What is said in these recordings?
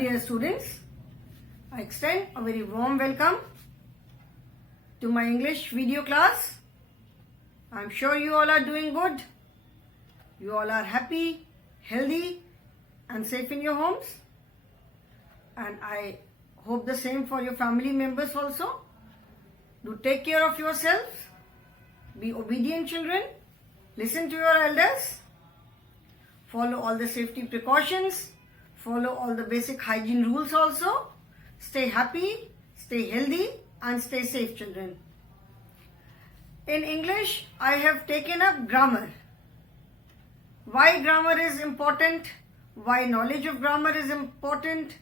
dear students. I extend a very warm welcome to my English video class. I'm sure you all are doing good. You all are happy, healthy and safe in your homes. And I hope the same for your family members also. Do take care of yourselves. Be obedient children. Listen to your elders. Follow all the safety precautions. Follow all the basic hygiene rules also. Stay happy, stay healthy and stay safe children. In English, I have taken up grammar. Why grammar is important? Why knowledge of grammar is important?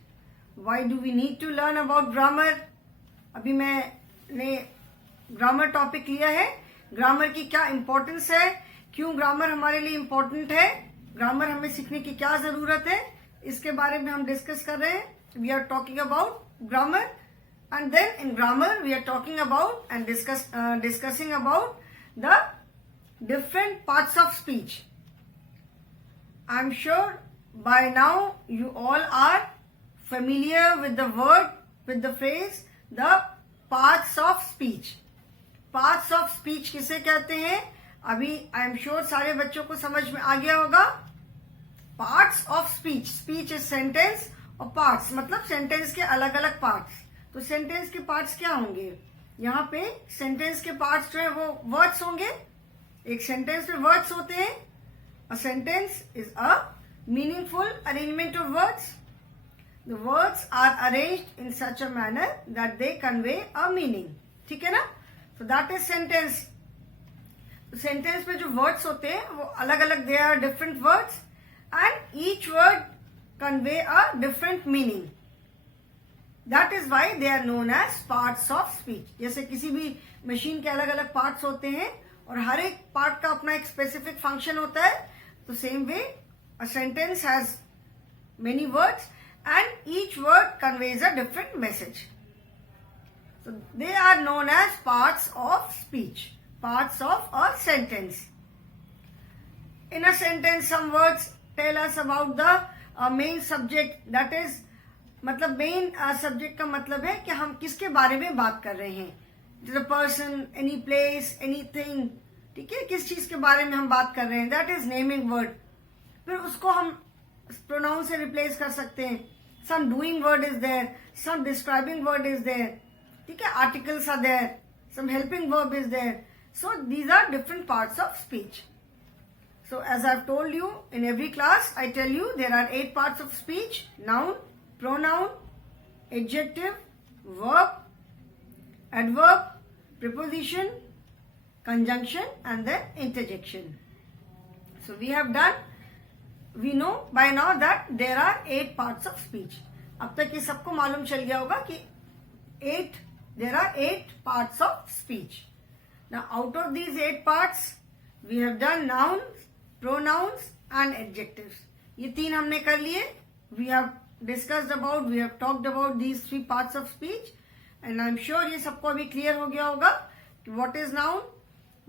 Why do we need to learn about grammar? अभी मैंने grammar topic लिया है. Grammar की क्या importance है, क्यों grammar हमारे लिए इम्पोर्टेंट है, ग्रामर हमें सीखने की क्या जरूरत है, इसके बारे में हम डिस्कस कर रहे हैं. We are talking about grammar and then in grammar we are talking about and discussing about the different parts of speech. I'm sure by now you all are familiar with the word, with the phrase, the parts of speech. Parts of speech किसे कहते हैं? अभी I'm sure सारे बच्चों को समझ में आ गया होगा. Parts of speech. Speech is sentence और parts मतलब sentence के अलग अलग parts. तो सेंटेंस के पार्ट्स क्या होंगे? यहाँ पे सेंटेंस के पार्ट्स जो है वो वर्ड्स होंगे. एक सेंटेंस में वर्ड्स होते हैं. A sentence is a meaningful arrangement of words. The words are arranged in such a manner that they convey a meaning. ठीक है ना? So that is sentence. Sentence में जो वर्ड्स होते हैं वो अलग अलग, they are different words and each word convey a different meaning. That is why they are known as parts of speech. जैसे किसी भी मशीन के अलग अलग पार्ट्स होते हैं और हर एक पार्ट का अपना एक स्पेसिफिक फंक्शन होता है, तो same way a sentence has many words and each word conveys a different message. So they are known as parts of speech, parts of a sentence. In a sentence, some words tell us about the main subject, that is मतलब main subject का मतलब है कि हम किसके बारे में बात कर रहे हैं. The person, any place, anything. ठीक है, किस चीज के बारे में हम बात कर रहे हैं, दैट इज नेमिंग वर्ड. फिर उसको हम प्रोनाउन से रिप्लेस कर सकते हैं. Some doing word is there, some describing word is there. ठीक है, articles are there, some helping verb is there. So these are different parts of speech. So as I've told you in every class, I tell you there are 8 parts of speech: noun, pronoun, adjective, verb, adverb, preposition, conjunction and then interjection. So we know by now that there are 8 parts of speech. अब तक ये सबको मालूम चल गया होगा कि there are 8 parts of speech. Now out of these 8 parts, we have done nouns, pronouns and adjectives. ये 3 हमने कर लिए. We have talked about these 3 parts of speech and I'm sure ये सबको अभी clear हो गया होगा कि what is noun,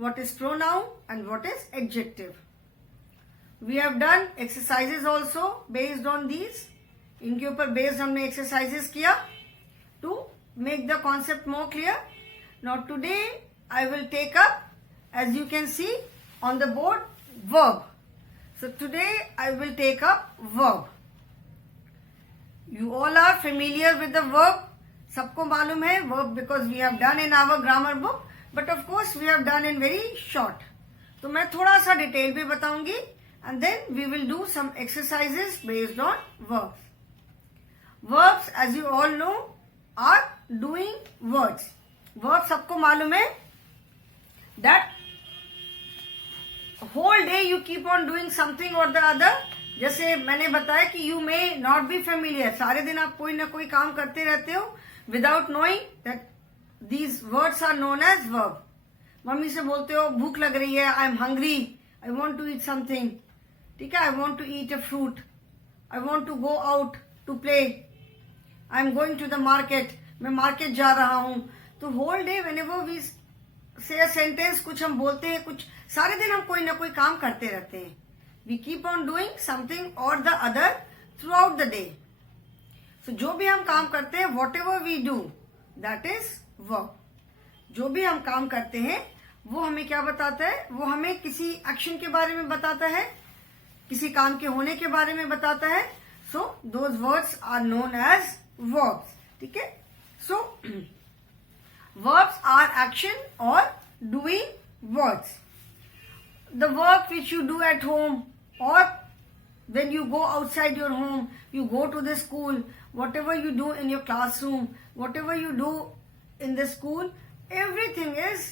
what is pronoun and what is adjective. We have done exercises also based on these. इनके ऊपर based हमने exercises किया to make the concept more clear. Now today I will take up, as you can see on the board, verb. So today I will take up verb. You all are familiar with the verb. सबको मालूम है verb because we have done in our grammar book. But of course we have done in very short. तो मैं थोड़ा सा detail भी बताऊंगी and then we will do some exercises based on verbs. Verbs, as you all know, are doing words. Verb सबको मालूम है that whole day you keep on doing something or the other. जैसे मैंने बताया कि you may not be familiar, सारे दिन आप कोई ना कोई काम करते रहते हो without knowing that these words are known as verb. Mummy से बोलते हो भूख लग रही है, I am hungry, I want to eat something. ठीक है, I want to eat a fruit, I want to go out to play, I am going to the market, मैं मार्केट जा रहा हूं. तो होल डे व्हेनेवर वी से a sentence, कुछ हम बोलते हैं, कुछ सारे दिन हम कोई ना कोई काम करते रहते हैं. We keep on doing something or the other throughout the day. सो जो भी हम काम करते हैं, whatever we do, that is verb. जो भी हम काम करते हैं वो हमें क्या बताता है? वो हमें किसी एक्शन के बारे में बताता है, किसी काम के होने के बारे में बताता है. So those words are known as verbs. ठीक है. सो वर्ब्स आर एक्शन और doing words. The work which you do at home और when you go outside your home, you go to the school, whatever you do in your classroom, whatever you do in the school, everything is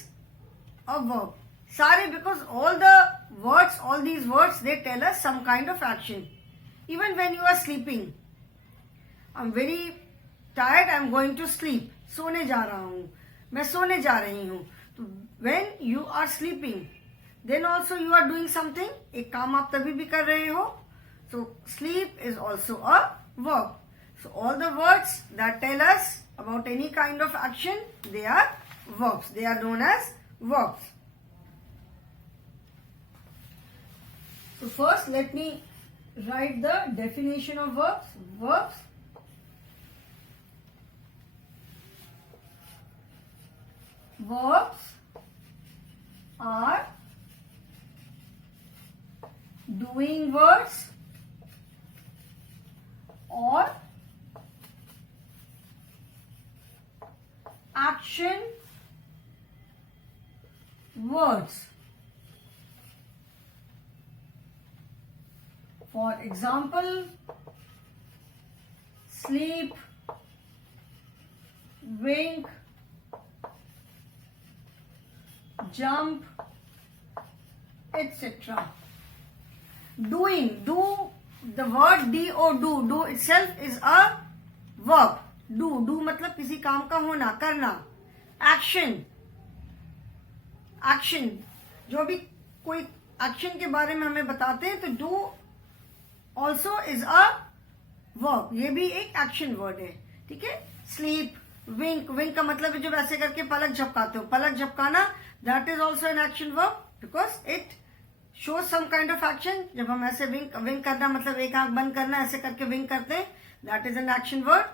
a verb. Sare, because all the words, all these words, they tell us some kind of action. Even when you are sleeping, I'm very tired, I'm going to sleep. सोने जा रहा हूँ, मैं सोने जा रही हूँ. तो when you are sleeping, then also you are doing something. एक काम आप तभी भी कर रहे हो. So sleep is also a verb. So all the words that tell us about any kind of action, they are verbs. They are known as verbs. So first let me write the definition of verbs. Verbs are doing words or action words. For example, sleep, wink, jump, etc. Doing, do, the word do itself is a verb. Do मतलब किसी काम का होना, करना. Action, जो भी कोई action के बारे में हमें बताते हैं तो do also is a verb. ये भी एक एक्शन वर्ड है. ठीक है. Sleep, wink का मतलब है जब ऐसे करके पलक झपकाते हो. पलक झपकाना, that is also an action verb because it shows some kind of action. जब हम ऐसे विंक करना मतलब एक आंख बंद करना, ऐसे करके विंक करते हैं, that is an action word.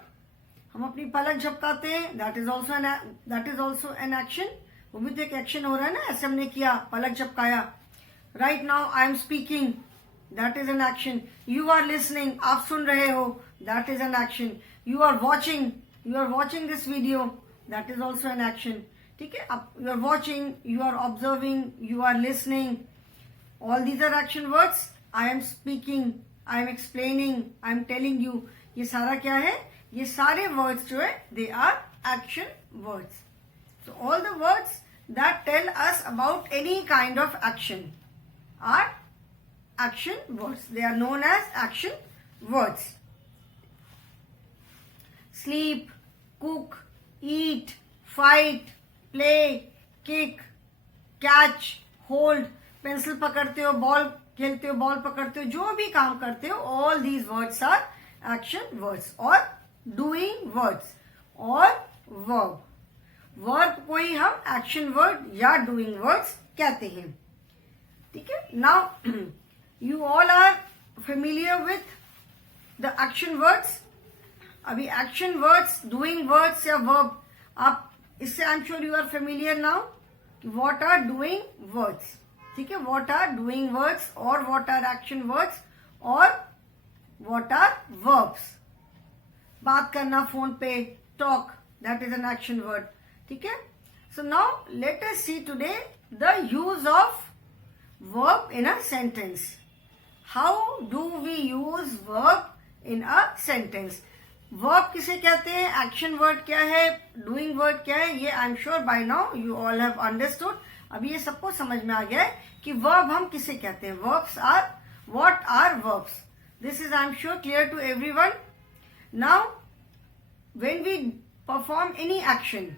हम अपनी पलक झपकाते हैं, that is also an action. वो भी तो एक एक्शन हो रहा है ना. ऐसे हमने किया, पलक झपकाया. Right now I am speaking, that is an action. You are listening, आप सुन रहे हो, that is an action. You are watching this video, that is also an action. ठीक है. You are watching, you are observing, you are listening. All these are action words. I am speaking, I am explaining, I am telling you. ये सारा क्या है? ये सारे words जो है, they are action words. So all the words that tell us about any kind of action are action words. They are known as action words. Sleep, cook, eat, fight, play, kick, catch, hold. Pencil पकड़ते हो, ball खेलते हो, ball पकड़ते हो, जो भी काम करते हो, all these words are action words or doing words or verb. Verb को ही हम action word या doing words कहते हैं. ठीक है. Now you all are familiar with the action words. अभी action words, doing words या verb, आप इससे I'm sure you are familiar now. What are doing words? ठीक है. What are doing words or what are action words or what are verbs? बात करना phone पे, talk, that is an action word. ठीक है. So now let us see today the use of verb in a sentence. How do we use verb in a sentence? Verb किसे कहते हैं? Action word क्या है? Doing word क्या है? ये I'm sure by now you all have understood. अभी ये सबको समझ में आ गया है कि verb हम किसे कहते हैं. Verbs are, what are verbs? This is I'm sure clear to everyone. Now, when we perform any action,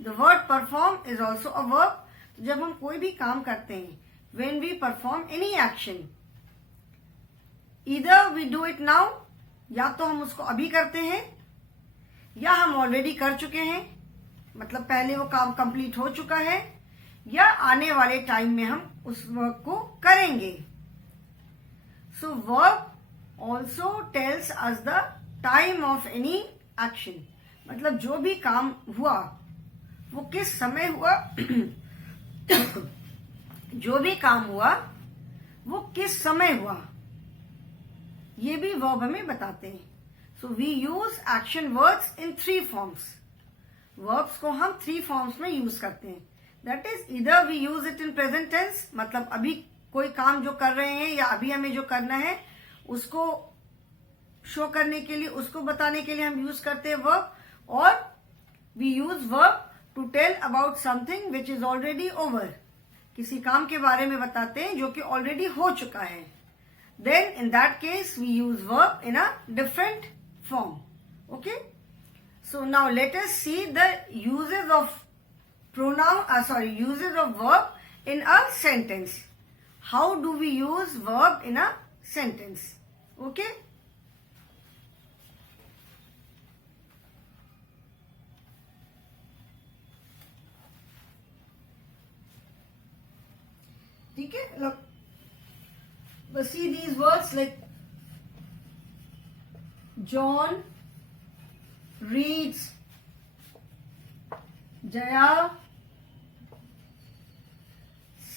the word perform is also a verb. तो जब हम कोई भी काम करते हैं, when we perform any action, either we do it now, या तो हम उसको अभी करते हैं, या हम ऑलरेडी कर चुके हैं, मतलब पहले वो काम कंप्लीट हो चुका है, या आने वाले टाइम में हम उस वर्क को करेंगे. So verb also tells us the time of any action, मतलब जो भी काम हुआ वो किस समय हुआ जो भी काम हुआ वो किस समय हुआ, ये भी वर्ब हमें बताते हैं. So we use action words in 3 forms. Verbs को हम 3 फॉर्म्स में यूज करते हैं. दैट इज इधर we use it in present tense, मतलब अभी कोई काम जो कर रहे हैं या अभी हमें जो करना है उसको शो करने के लिए, उसको बताने के लिए हम यूज करते हैं वर्ब. और we use verb to tell about something which is already over, किसी काम के बारे में बताते हैं जो कि ऑलरेडी हो चुका है. Then in that case we use verb in a different form. Okay, so now let us see the uses of uses of verb in a sentence. How do we use verb in a sentence? Okay. Okay, look, we see these words like John reads, Jaya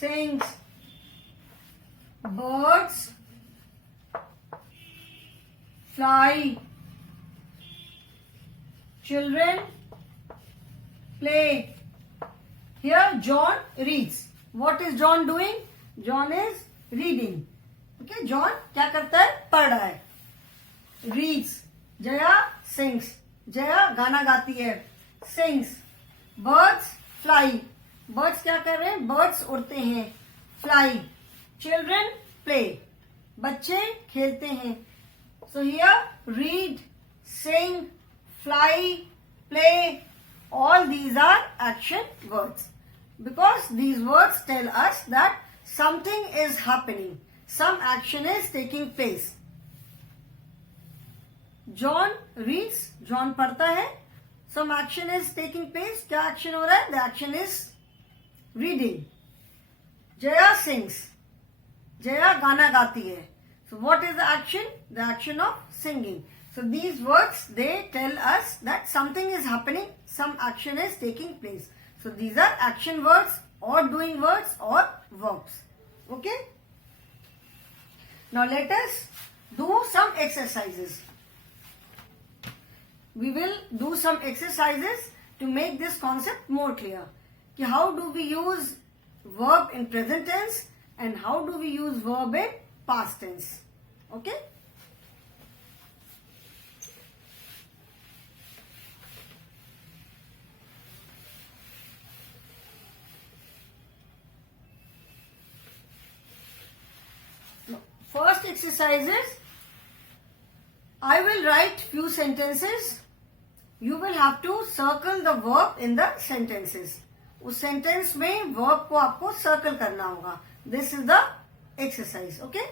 sings, birds fly, children play. Here John reads. What is John doing? John is reading. Okay, John क्या करता है? पढ़ रहा है. Reads. Jaya sings. Jaya गाना गाती है. Sings. Birds fly. Birds क्या कर रहे हैं? Birds उड़ते हैं. Fly. Children play. बच्चे खेलते हैं. So here read, sing, fly, play, all these are action words. Because these words tell us that something is happening. Some action is taking place. John reads. John पढ़ता है. Some action is taking place. क्या action हो रहा है? The action is reading. Jaya sings. Jaya गाना गाती है. So what is the action? The action of singing. So these words, they tell us that something is happening. Some action is taking place. So these are action words or doing words or verbs. Okay? Now let us do some exercises. We will do some exercises to make this concept more clear. कि how do we use verb in present tense and how do we use verb in past tense. Okay? First exercise is, I will write few sentences. You will have to circle the verb in the sentences. उस sentence में verb को आपको circle करना होगा. This is the exercise. Okay?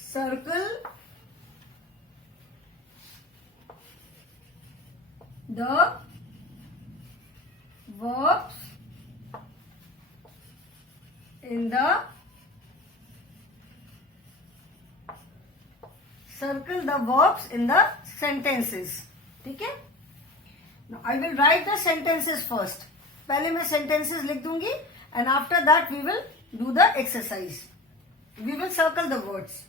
Circle the verbs in the sentences. ठीक है? Now I will write the sentences first. पहले मैं sentences लिख दूंगी and after that we will do the exercise. We will circle the words.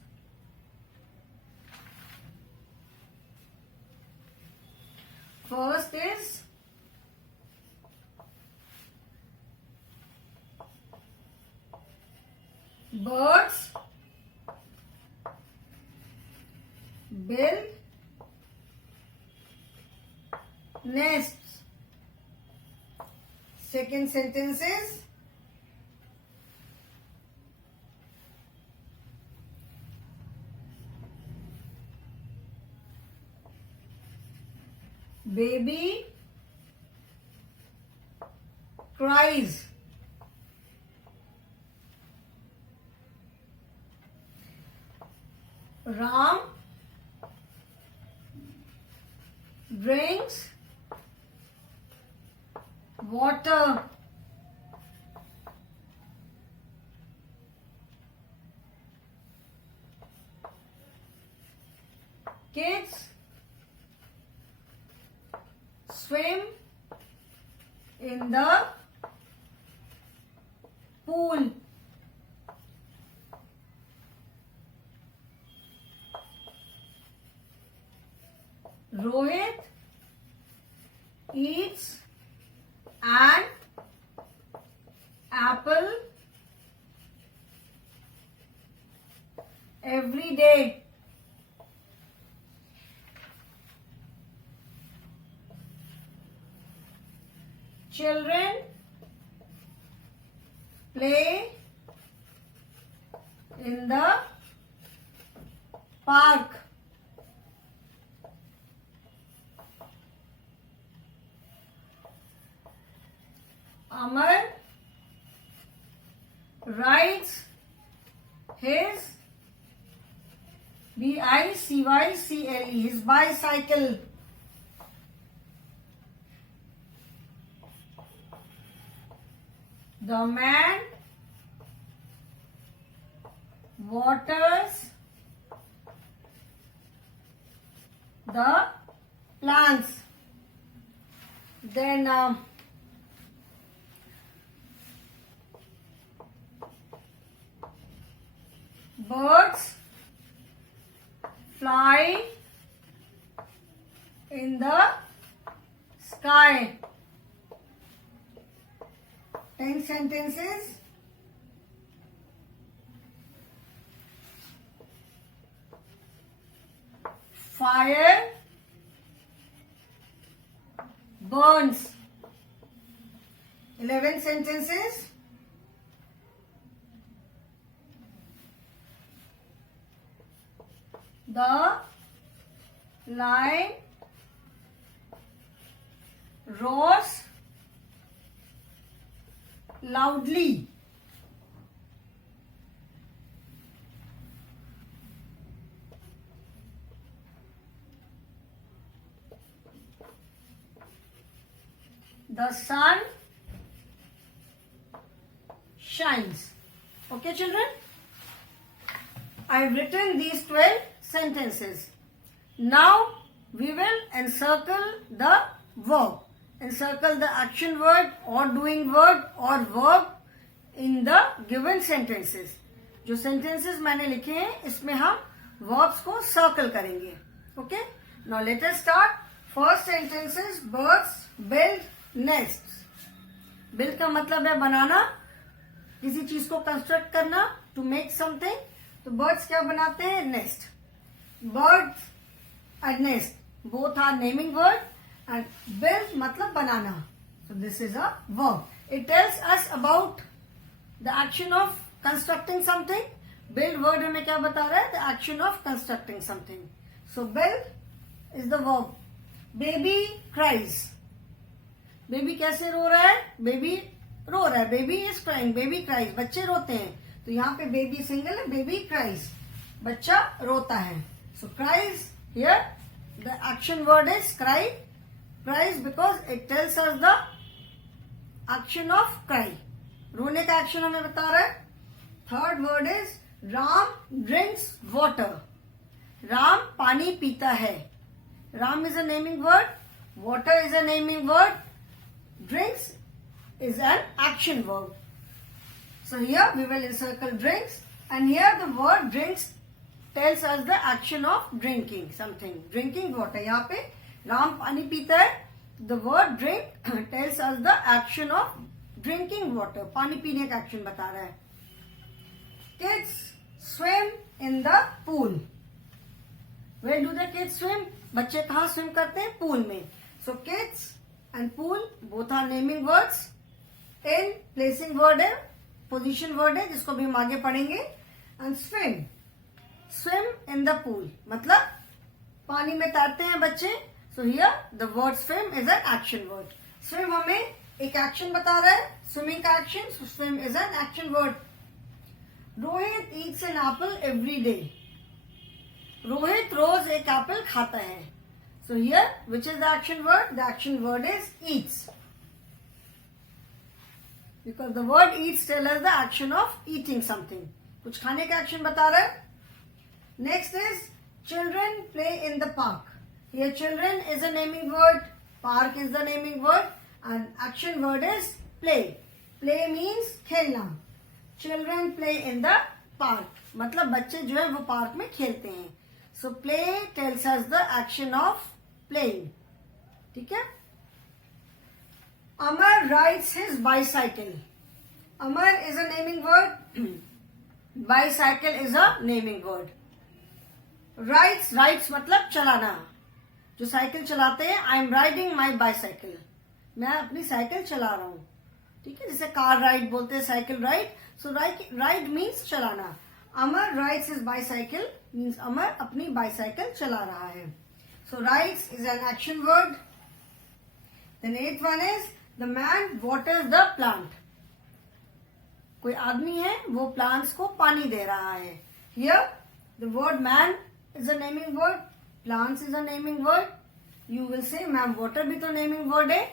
First is birds build nests. Second sentence is baby cries. Ram drinks water. Kids swim in the pool. Rohit eats an apple every day. Children play in the park. Amar rides his bicycle, his bicycle. The man waters the plants. Then birds fly in the sky. 10 sentences. Fire burns. 11 sentences. The lion roars loudly. The sun shines. Okay, children? I have written these 12 sentences. Now we will encircle the verb. Encircle the action word or doing word or verb in the given sentences. जो sentences मैंने लिखे हैं इसमें हम verbs को circle करेंगे. Okay? Now let us start. First sentences: birds build nests. Build का मतलब है बनाना, किसी चीज को कंस्ट्रक्ट करना, to make something. तो birds क्या बनाते हैं? Nest. Birds and nest both are naming word and build मतलब बनाना. So this is a verb. It tells us about the action of constructing something. Build word हमें क्या बता रहा है? The action of constructing something. So build is the verb. Baby cries. Baby कैसे रो रहा है? Baby रो रहा है. Baby is crying. Baby cries. बच्चे रोते हैं. तो यहाँ पे baby single है. Baby cries. बच्चा रोता है. So cries here. The action word is cry. Cries because it tells us the action of cry. रोने का action हमें बता रहा है. Third word is Ram drinks water. Ram पानी पीता है. Ram is a naming word. Water is a naming word. Drinks is an action verb. So here we will encircle drinks, and here the word drinks tells us the action of drinking something. Drinking water. यहाँ पे राम पानी पीता है. The word drink tells us the action of drinking water. पानी पीने का action बता रहा है. Kids swim in the pool. Where do the kids swim? बच्चे कहाँ swim करते हैं? Pool में. So kids and pool both are naming words. In placing word है, position word है जिसको भी हम आगे पढ़ेंगे. And swim. Swim in the pool. मतलब पानी में तैरते हैं बच्चे. So here the word swim is an action word. Swim हमें एक action बता रहा है. Swimming का action. So swim is an action word. Rohit eats an apple every day. Rohit रोज एक एप्पल खाता है. So here, which is the action word? The action word is eats. Because the word eats tells us the action of eating something. कुछ खाने का action बता रहा है. Next is Children play in the park. Here children is a naming word, park is the naming word, and action word is play. Play means खेलना. Children play in the park. मतलब बच्चे जो है वो park में खेलते हैं. So play tells us the action of playing. ठीक है. Amar rides his bicycle. Amar is a naming word. Bicycle is a naming word. Rides मतलब चलाना. जो साइकिल चलाते हैं, I am riding my bicycle. मैं अपनी साइकिल चला रहा हूँ. ठीक है, जैसे कार राइड बोलते हैं, cycle ride. So ride means चलाना. Amar rides his bicycle means Amar अपनी बाईसाइकिल चला रहा है. So rides is an action word. The eighth one is the man waters the plant. कोई आदमी है, वो प्लांट्स को पानी दे रहा है. Here the word man is a naming word, plants is a naming word. You will say ma'am water भी तो naming word है,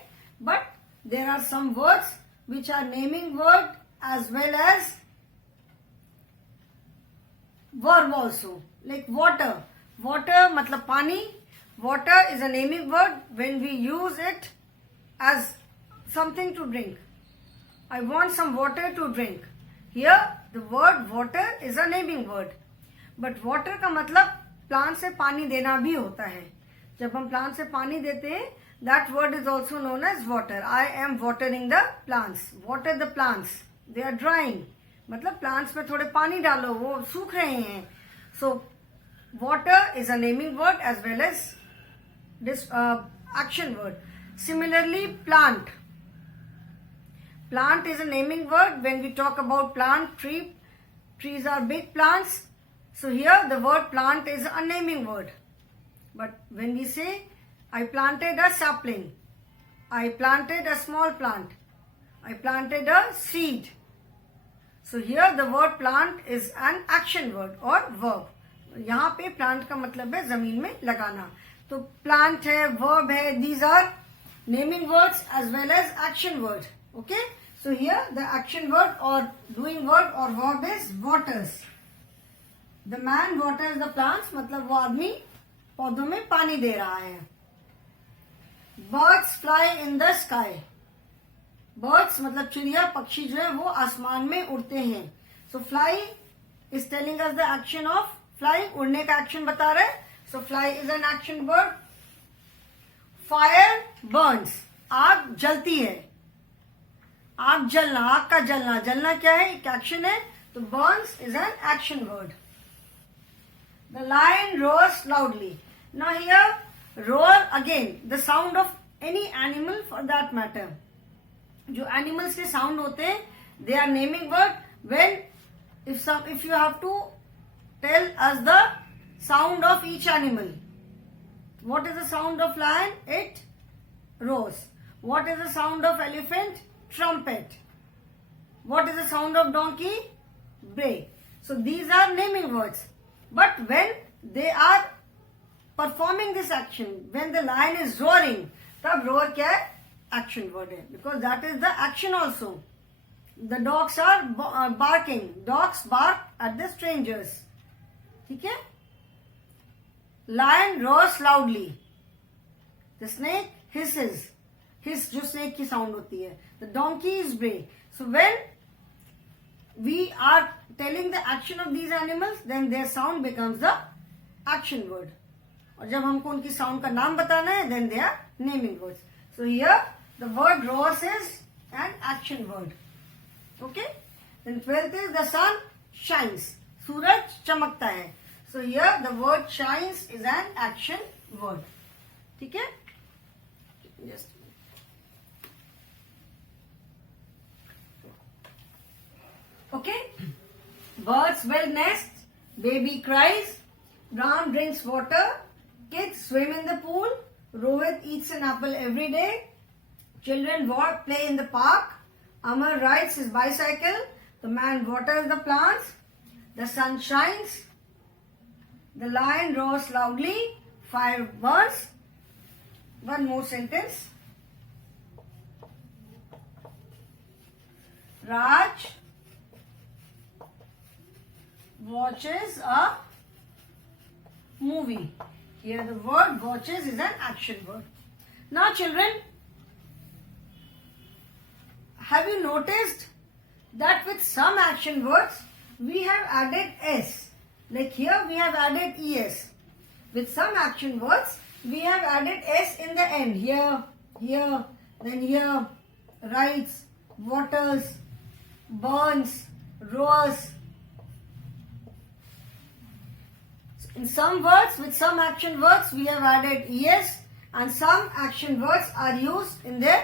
but there are some words which are naming word as well as verb also, like water. Water मतलब पानी. Water is a naming word when we use it as something to drink. I want some water to drink. Here the word water is a naming word, but water का मतलब plant से पानी देना भी होता है. जब हम प्लांट से पानी देते हैं, that word is also known as water. I am watering the plants. Water the plants, they are drying. मतलब प्लांट्स में थोड़े पानी डालो, वो सूख रहे हैं. So water is a naming word as well as this action word. Similarly plant. Plant is a naming word when we talk about plant. Trees are big plants. So here the word plant is a naming word. But when we say I planted a sapling, I planted a small plant, I planted a seed. So here the word plant is an action word or verb. यहाँ पे plant का मतलब है जमीन में लगाना. तो plant है, verb है, these are naming words as well as action word. Okay? So here the action word or doing word or verb is waters. The man waters the plants मतलब वो आदमी पौधों में पानी दे रहा है. Birds fly in the sky. Birds मतलब चिड़िया, पक्षी जो है वो आसमान में उड़ते हैं. So fly is telling us the action of flying. उड़ने का एक्शन बता रहे. So fly is an action word. Fire burns. आग जलती है. आग जलना, आग का जलना. जलना क्या है? एक एक्शन है. तो burns is an action word. The lion roars loudly. Now here, roar again, the sound of any animal for that matter. जो animals के sound होते हैं, they are naming word. When if you have to tell us the sound of each animal. What is the sound of lion? It roars. What is the sound of elephant? Trumpet. What is the sound of donkey? Bray. So these are naming words. But when they are performing this action, when the lion is roaring, तब roar क्या है? Action word है. Because that is the action also. The dogs are barking. Dogs bark at the strangers. ठीक है? Lion roars loudly. The snake hisses. Hiss जो snake की sound होती है. The donkey is bray. So when we are telling the action of these animals, then their sound becomes the action word. और जब हमको उनकी sound का नाम बताना है, then they are naming words. So here the word roars is an action word. Okay? Then 12th is the sun shines. सूरज चमकता है. So here the word shines is an action word. ठीक है? Just okay. Birds build nests. Baby cries. Ram drinks water. Kids swim in the pool. Rohit eats an apple every day. Children play in the park. Amar rides his bicycle. The man waters the plants. The sun shines. The lion roars loudly. Fire burns. One more sentence. Raj watches a movie. Here the word watches is an action word. Now children, have you noticed that with some action words we have added s? Like here we have added es. With some action words we have added s in the end. Here, here, then here. Writes, waters, burns, roars. In some words, with some action words we have added es, and some action words are used in their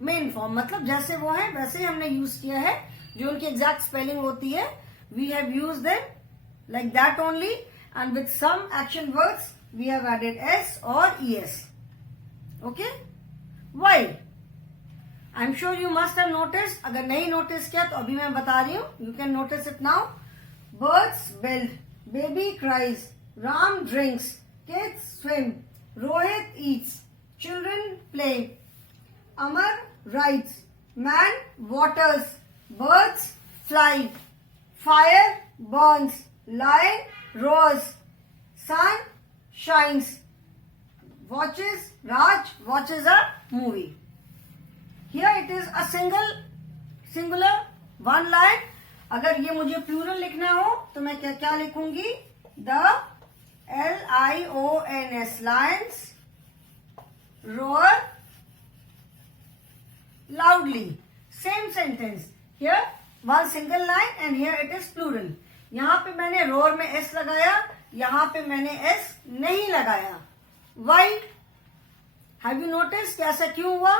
main form. मतलब जैसे वो है वैसे ही हमने use किया है. जो उनकी एग्जैक्ट स्पेलिंग होती है, we have used them like that only, and with some action words we have added s or es. Okay? Why? I'm sure you must have noticed. अगर नहीं नोटिस किया तो अभी मैं बता रही हूँ. You can notice it now. Birds build, baby cries, Ram drinks, kids swim, Rohit eats, children play, Amar rides, man waters, birds fly, fire burns, lion roars, sun shines, watches, Raj watches a movie. Here it is a singular one line. अगर ये मुझे plural लिखना हो तो मैं क्या क्या लिखूंगी? The lions lions roar loudly. Same sentence. Here one single line and here it is plural. यहाँ पे मैंने roar में s लगाया, यहाँ पे मैंने s नहीं लगाया. Why? Have you noticed कि ऐसा क्यों हुआ?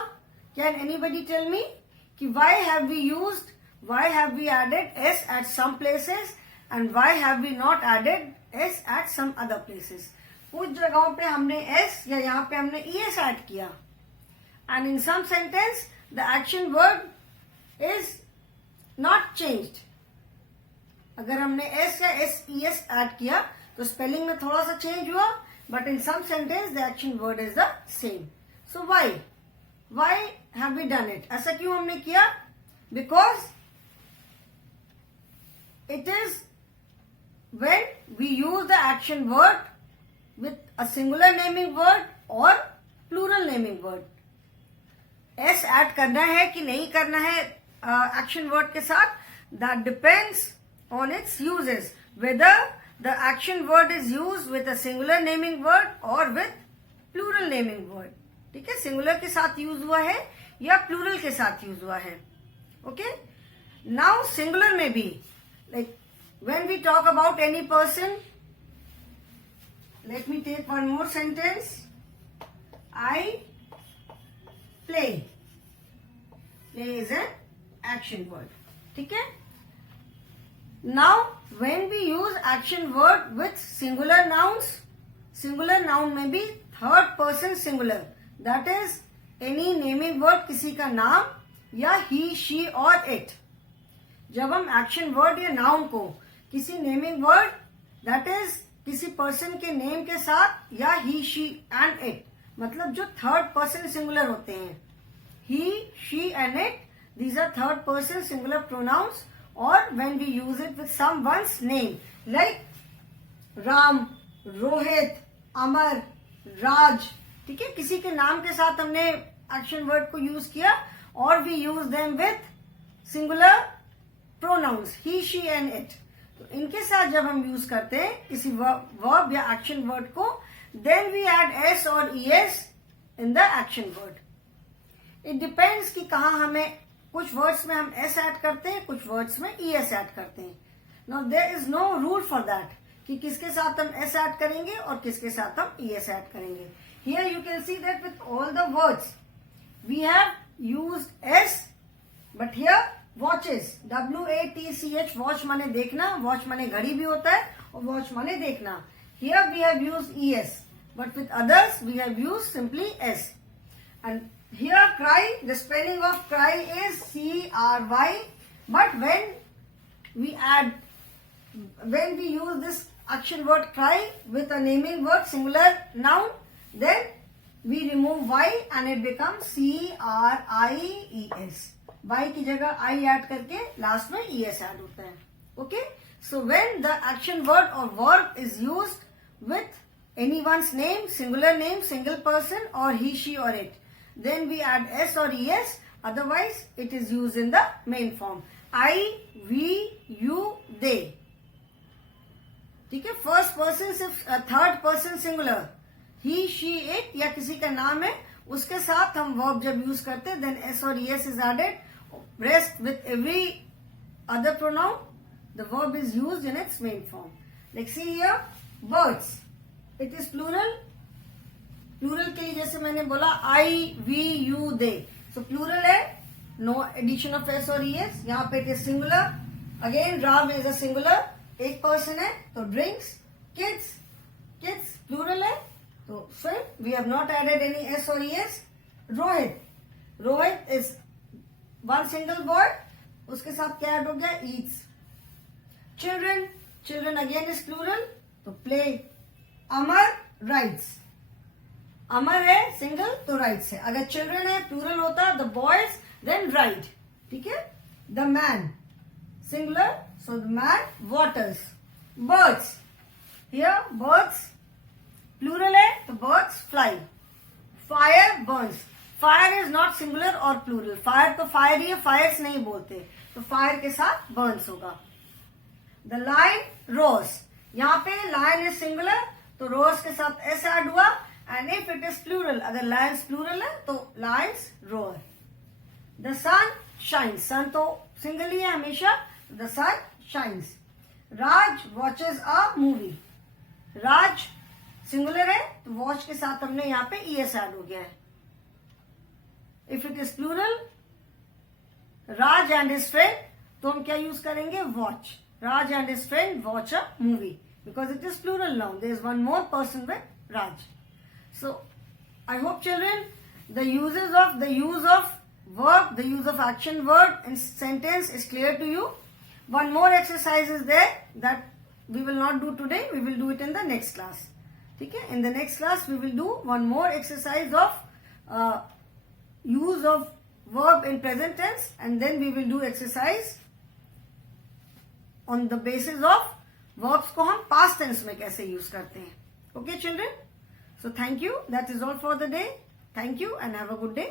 Can anybody tell me कि why have we added s at some places and why have we not added s at some other places? कुछ जगहों पे हमने s या यहाँ पे हमने es ऐड किया, and in some sentence the action word is not changed. अगर हमने s या es ऐड किया तो स्पेलिंग में थोड़ा सा चेंज हुआ, but in some sentence the action word is the same. So why have we done it? ऐसा क्यों हमने किया? Because it is when we use the action word with a singular naming word or plural naming word. S add करना है कि नहीं करना है action word के साथ, that depends on its uses. Whether the action word is used with a singular naming word or with plural naming word. ठीक है, सिंगुलर के साथ यूज हुआ है या प्लूरल के साथ यूज हुआ है. ओके, नाउ सिंगुलर में भी, like when we talk about any person, let me take one more sentence. I play. Play is an action word. ठीक है. Now when we use action word with singular nouns, singular noun में भी third person singular, that is any naming word, किसी का नाम या ही she और it. जब हम एक्शन वर्ड या नाउन को किसी नेमिंग वर्ड, दैट इज किसी पर्सन के नेम के साथ, या ही शी एंड इट, मतलब जो थर्ड पर्सन सिंगुलर होते हैं, he she and it, these are third person singular pronouns. और when we use it with someone's name, like Ram, Rohit, Amar, Raj. ठीक है, किसी के नाम के साथ हमने एक्शन वर्ड को यूज किया, और we use them with singular pronouns, he she and it. तो इनके साथ जब हम यूज करते हैं किसी वर्ब या एक्शन वर्ड को, देन वी ऐड एस और es in the action word. It depends कि कहाँ हमें, कुछ वर्ड्स में हम एस ऐड करते हैं, कुछ वर्ड्स में ईएस ऐड करते हैं. Now there is no rule for that कि किसके साथ हम एस ऐड करेंगे और किसके साथ हम ईएस ऐड करेंगे. Here you can see that with all the words we have used s, but here watches, watch, watch माने देखना, watch माने घड़ी भी होता है और watch माने देखना. Here we have used es, but with others we have used simply s. And here cry, the spelling of cry is C-R-Y, but when we use this action word cry with a naming word, singular noun, then we remove y and it becomes C-R-I-E-S. y की जगह I add करके last में es add होता है. Okay, so when the action word or verb is used with anyone's name, singular name, single person, or he, she, or it. Then we add s or es, otherwise it is used in the main form. I, we, you, they. ठीक है. First person सिर्फ, third person singular, he, she, it या किसी का नाम है, उसके साथ हम वर्ब जब यूज करते हैं, देन एस और es is added. Rest with every other pronoun the verb is used in its main form. Like see here, birds, it is plural. Plural के लिए जैसे मैंने बोला I, we, you, they, so plural है, no addition of s और es. यहाँ पे it is singular. Again Ram is a singular, एक पर्सन है, तो ड्रिंक्स. किड्स, किड्स प्लूरल है, तो फिर we have not added any s और es. Rohit, Rohit is one single word, उसके साथ क्या ऐड हो गया, eats. Children, children again is plural, तो प्ले. अमर राइट्स, अमर है सिंगल, तो राइट्स है. अगर चिल्ड्रन है प्लूरल होता, द बॉयज, देन राइट. ठीक है. The man singular, so the man waters. Birds, here birds plural है, तो birds fly. Fire burns. Fire is not singular or plural. Fire तो fire ही है, fires नहीं बोलते, तो fire के साथ burns होगा. The lion roars. यहाँ पे lion is singular, तो roars के साथ s ऐड हुआ. And if it is plural, अगर lions plural है, तो lions roar. The sun shines. Sun तो single ही है हमेशा, the sun shines. Raj watches a movie. Raj singular है, तो वॉच के साथ हमने यहाँ पे es ऐड हो गया है. If it is plural, Raj and his friend, तो हम क्या यूज करेंगे, watch. Raj and his friend watch a movie, because it is plural now. There is one more person with Raj. So I hope children the use of verb, the use of action word in sentence is clear to you. One more exercise is there that we will not do today. We will do it in the next class. Okay? In the next class, we will do one more exercise of use of verb in present tense, and then we will do exercise on the basis of verbs को हम past tense में कैसे use करते हैं. Okay, children? So thank you. That is all for the day. Thank you and have a good day.